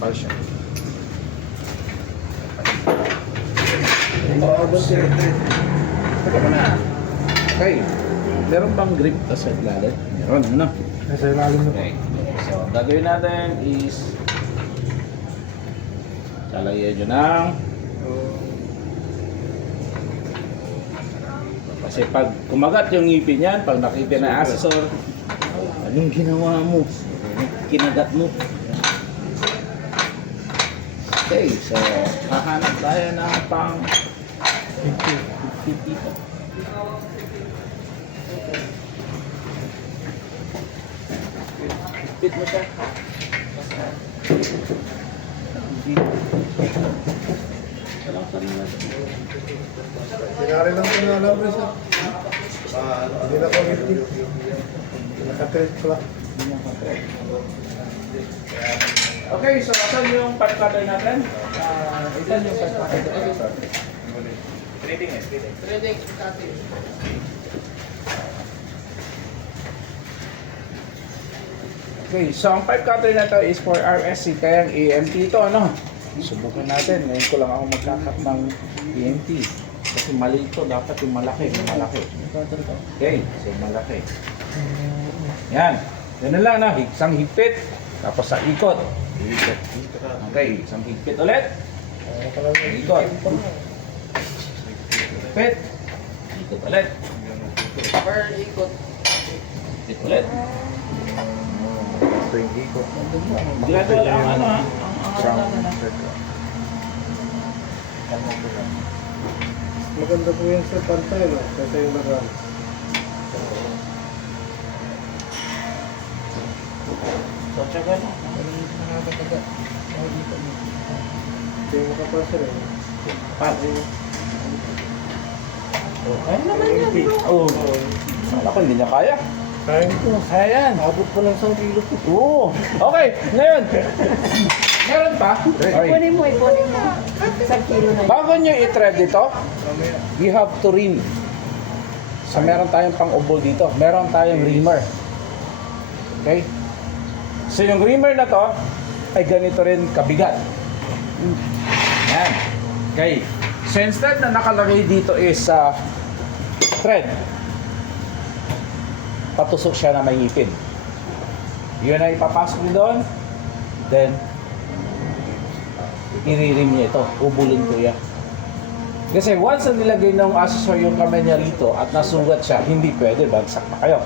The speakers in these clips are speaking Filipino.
makapal siya. Teka muna. Okay. Meron bang grip sa ilalim? Meron, ano? Nasa ilalim na po. Okay. So, ang gagawin natin is lalagyan nyo ng kasi pag kumagat yung ngipin yan, pag nakita na asesor, anong ginawa mo? Kinagat mo. Okay, so hahanap tayo ng pang 50 dito. Fit mo siya. Sinari lang ito na alam rin siya. Hindi na ko hindi. Nakatrade ko lang. Okay, so asan yung pipe cutter natin? Ilan yung pipe cutter natin? Trading. Okay, so ang pipe cutter na to is for RSC, kaya ang AMT ito, ano? Subukan natin. Ngayon ko lang ako magkakat ng AMT. Kasi mali ito, dapat yung malaki. Okay, so malaki. Yan. Yan na lang, na. Isang higpit. Tapos sa ikot. Okay, isang higpit ulit. Ikot. Higpit. Ikot ulit. Ikot ulit. Ito yung ikot. Gradual ang ano, ha? Maganda po yan sa pantay, no? Kasi yung lagan. So, tsaga na. Hindi mo kapasa rin. Pati. Kaya naman yan, bro. Oo. Wala ko, hindi niya kaya. Kain ko. Kaya yan. Abot pa ng 1 kilo po. Oo. Okay, ngayon. Meron pa? Okay. Ipunin mo. Isang kilo na yun. Bago nyo i-thread ito, you have to ream. So, meron tayong pang-ubol dito. Meron tayong reamer. Okay? So, yung reamer na to, ay ganito rin kabigat. Yan. Okay. So, instead na nakalagay dito is thread, patusok siya na may ngipin. Yun na ipapasok nyo doon. Then, iririm niya ito. Ubulin ko yan. Kasi once na nilagay ng accessor yung kamay niya rito at nasugat siya, hindi pwede. Bagsak na kayo.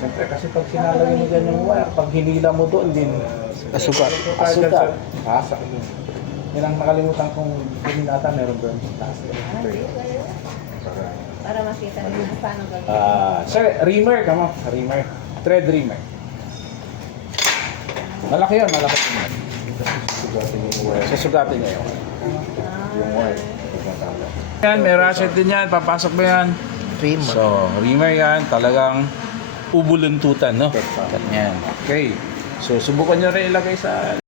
Siyempre, kasi pag sinalagay mo dyan yung wire, pag hinila mo doon, din Asugat. asugat. Pasak. Yan ang nakalimutan kong pinata meron doon. Para makita nyo kung paano gagawin. Sir, reamer ka mo. Reamer. Thread reamer. Malaki yun, malaki yun. Susugatin niya yun. Yung wire. Yan, may ratchet din yan. Papasok mo yan. Reamer. So, reamer yan. Talagang ubuluntutan, no? Yan. Okay. So, subukan nyo rin ilagay sa